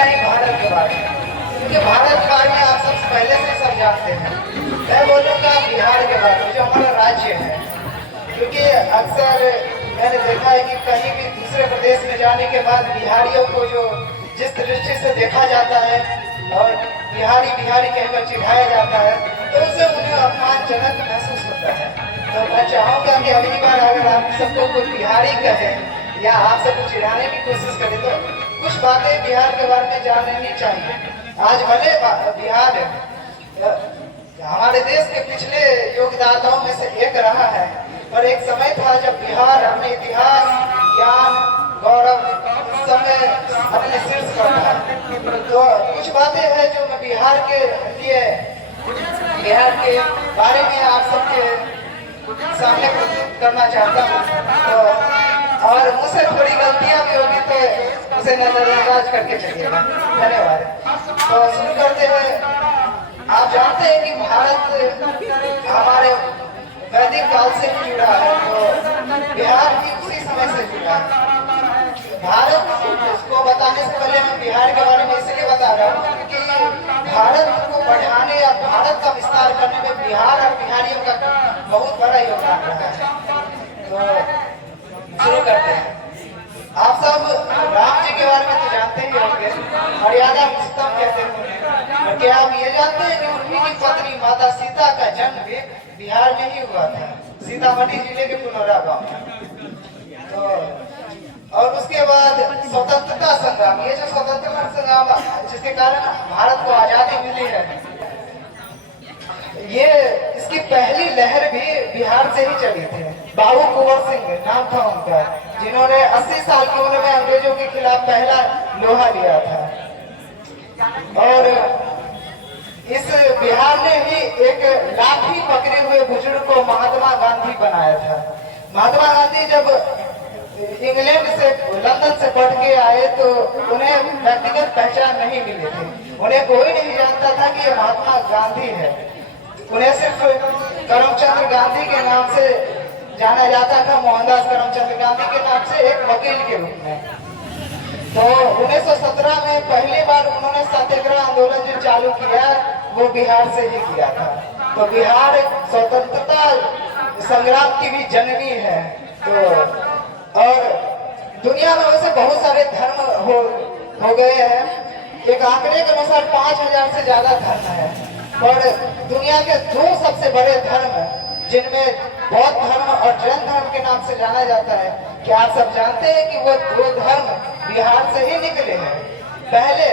नहीं भारत के बारे में, क्योंकि भारत के बारे में आप सब पहले से सब जानते हैं। मैं बोलूँगा बिहार के बारे में, जो हमारा राज्य है, क्योंकि अक्सर मैंने देखा है कि कहीं भी दूसरे प्रदेश में जाने के बाद बिहारियों को जो जिस दृष्टि से देखा जाता है और बिहारी बिहारी कहकर चिढ़ाया जाता है, तो उससे उन्हें अपमानजनक महसूस होता है। तो मैं चाहूँगा कि अगली बार अगर आप सबको कोई बिहारी कहे या आप सबको चिढ़ाने की कोशिश करें तो कुछ बातें बिहार के बारे में जान लेनी चाहिए। आज भले बिहार हमारे देश के पिछले योगदाताओं में से एक रहा है, पर एक समय था जब बिहार अपने इतिहास, ज्ञान, गौरव सब में अपने शीर्ष पर था। तो कुछ बातें हैं जो मैं बिहार के लिए, बिहार के बारे में आप सबके सामने प्रस्तुत करना चाहता हूँ। तो और मुझसे थोड़ी गलतियां भी होगी तो उसे नजरअंदाज करके चलिएगा। धन्यवाद। तो शुरू करते हैं। आप जानते हैं कि भारत हमारे वैदिक काल से ही जुड़ा है, तो बिहार भी उसी समय से जुड़ा है। भारत को बताने से पहले मैं बिहार के बारे में इसलिए बता रहा हूँ क्योंकि भारत को बढ़ाने या भारत का विस्तार करने में बिहार और बिहारियों का बहुत बड़ा योगदान रहा है। तो शुरू करते हैं। आप सब राम जी के बारे में तो जानते ही होंगे, मर्यादा पुरुषोत्तम कहते हैं। और क्या आप ये जानते हैं कि उन्हीं की पत्नी माता सीता का जन्म भी बिहार में ही हुआ था, सीतामढ़ी जिले के पुनौरा गांव में। तो और उसके बाद स्वतंत्रता संग्राम, ये जो स्वतंत्रता संग्राम जिसके कारण भारत को आजादी मिली है, ये इसकी पहली लहर भी बिहार से ही चली थी। बाबू कुंवर सिंह नाम था उनका, जिन्होंने 80 साल की उम्र में अंग्रेजों के खिलाफ पहला लोहा लिया था। और इस बिहार ने ही एक लाठी पकड़े हुए बुजुर्ग को महात्मा गांधी बनाया था। महात्मा गांधी जब इंग्लैंड से, लंदन से पढ़ के आए तो उन्हें व्यक्तिगत पहचान नहीं मिली थी। उन्हें कोई नहीं जानता था कि ये महात्मा गांधी है। उन्हें सिर्फ करमचंद गांधी के नाम से जाना जाता था, मोहनदास करमचंद गांधी के नाम से, एक वकील के रूप में। तो 1917 में पहली बार उन्होंने सत्याग्रह आंदोलन जो चालू किया वो बिहार से ही किया था। तो बिहार स्वतंत्रता संग्राम की भी जननी है। तो और दुनिया में वैसे बहुत सारे धर्म हो गए हैं। एक आंकड़े के अनुसार 5000 से ज्यादा धर्म है। और दुनिया के दो सबसे बड़े धर्म जिनमें बौद्ध धर्म और जैन धर्म के नाम से जाना जाता है, क्या आप सब जानते हैं कि वो दो धर्म बिहार से ही निकले हैं? पहले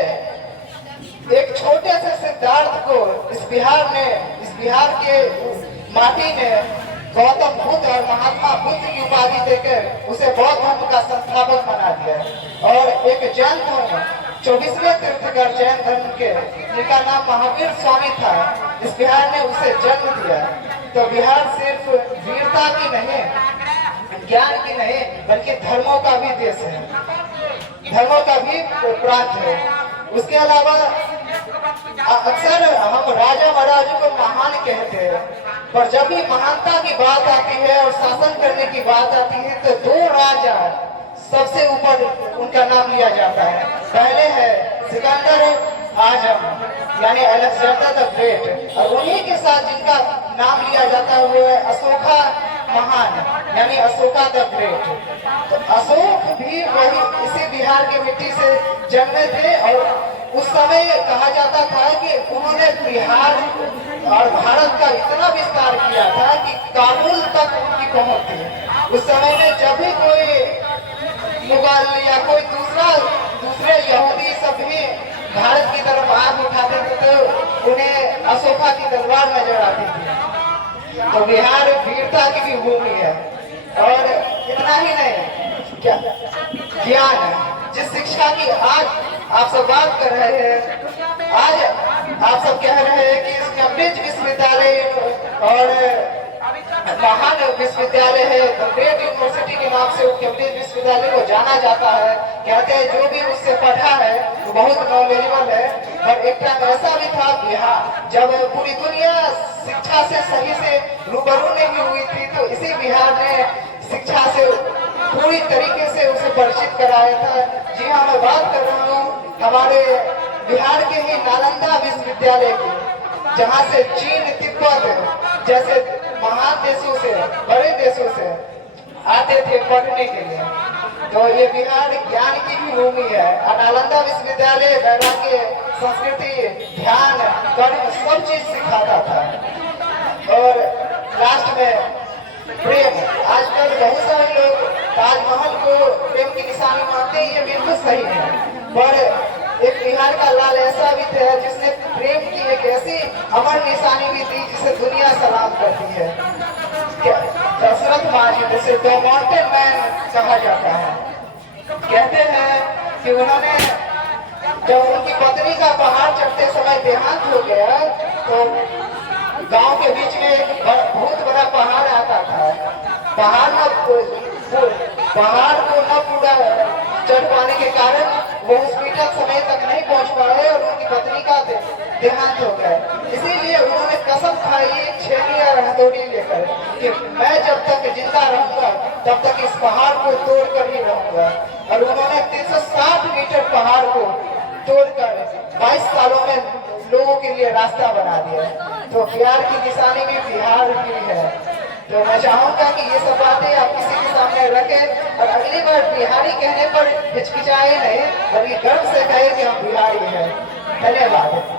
एक छोटे से सिद्धार्थ को इस बिहार के माटी ने गौतम बुद्ध और महात्मा बुद्ध की उपाधि देकर उसे बौद्ध धर्म का संस्थापक बना दिया। और एक जैन धर्म, 24वें तीर्थंकर जैन धर्म के, जिनका नाम महावीर स्वामी था, इस बिहार ने उसे जन्म दिया। तो बिहार सिर्फ वीरता की नहीं, ज्ञान की नहीं, बल्कि धर्मों का भी देश है, धर्मों का भी प्रांत है। उसके अलावा अक्सर हम राजा महाराजों को महान कहते हैं, पर जब भी महानता की बात आती है और शासन करने की बात आती है तो दो राजा सबसे ऊपर उनका नाम लिया जाता है। पहले है सिकंदर आजम यानी अलेक्जेंडर द ग्रेट, और उन्हीं के साथ जिनका नाम लिया जाता है वो है अशोका महान यानी अशोका द ग्रेट। तो अशोक भी वही इसी बिहार की मिट्टी से जन्मे थे। और उस समय कहा जाता था कि उन्होंने बिहार और भारत का इतना विस्तार किया था कि काबुल तक उनकी पहुंच थी। उस समय में जब भी कोई मुगल या कोई दूसरे यहूदी सब भी भारत की तरफ आग उठाते थे तो उन्हें अशोका की तलवार नजर आती थी। तो बिहार वीरता की भी भूमि है। और इतना ही नहीं, क्या ज्ञान, जिस शिक्षा की आज आप सब बात कर रहे हैं, आज आप सब कह रहे हैं कि कैम्ब्रिज विश्वविद्यालय और महान विश्वविद्यालय है, ग्रेट यूनिवर्सिटी के नाम से कैम्ब्रिज विश्वविद्यालय को जाना जाता है। कहते हैं जो भी उससे पढ़ा है वो बहुत नॉलेजेबल है। पर एक टाइम ऐसा भी था बिहार, जब पूरी दुनिया शिक्षा से सही से रूबरू नहीं हुई थी, तो इसी बिहार ने शिक्षा से पूरी तरीके से उसे परिचित कराया था। जी हाँ, मैं बात कर रहा हूँ हमारे बिहार के ही नालंदा विश्वविद्यालय की, जहाँ से चीन, तिब्बत जैसे महान देशों से, बड़े देशों से आते थे पढ़ने के लिए। तो ये बिहार ज्ञान की भी भूमि है। और नालंदा विश्वविद्यालय वैराग्य, संस्कृति, ध्यान, कर्म सब चीज सिखाता था। और लास्ट में प्रेम। आजकल बहुत सारे लोग ताजमहल को प्रेम की निशानी मानते हैं, ये बिल्कुल सही है। पर एक बिहार का लाल ऐसा भी था जिसने प्रेम की एक ऐसी अमर निशानी भी दी जिसे दुनिया सलाम करती है। दशरथ महाराज, जिसे द माउंटेन मैन कहा जाता है, कहते हैं कि उन्होंने जब उनकी पत्नी का पहाड़ चढ़ते समय देहांत हो गया तो गांव के बीच में एक बहुत बड़ा पहाड़ आता था। पहाड़ को न पूरा चढ़ पाने के कारण वो हॉस्पिटल समय तक नहीं पहुंच पाए और उनकी पत्नी का देहांत हो गया। इसीलिए उन्होंने कसम खाई छेनी और हथौड़ी लेकर कि मैं जब तक जिंदा रहूंगा तब तक इस पहाड़ को तोड़कर ही रहूंगा। और उन्होंने 360 मीटर पहाड़ को तोड़कर 22 सालों में लोगों के लिए रास्ता बना दिया। तो प्यार की निशानी भी बिहार की है। तो मैं चाहूंगा कि ये सब बातें आप किसी के सामने रखें और अगली बार बिहारी कहने पर हिचकिचाए नहीं, बल्कि गर्व से कहे कि हम बिहारी हैं। धन्यवाद।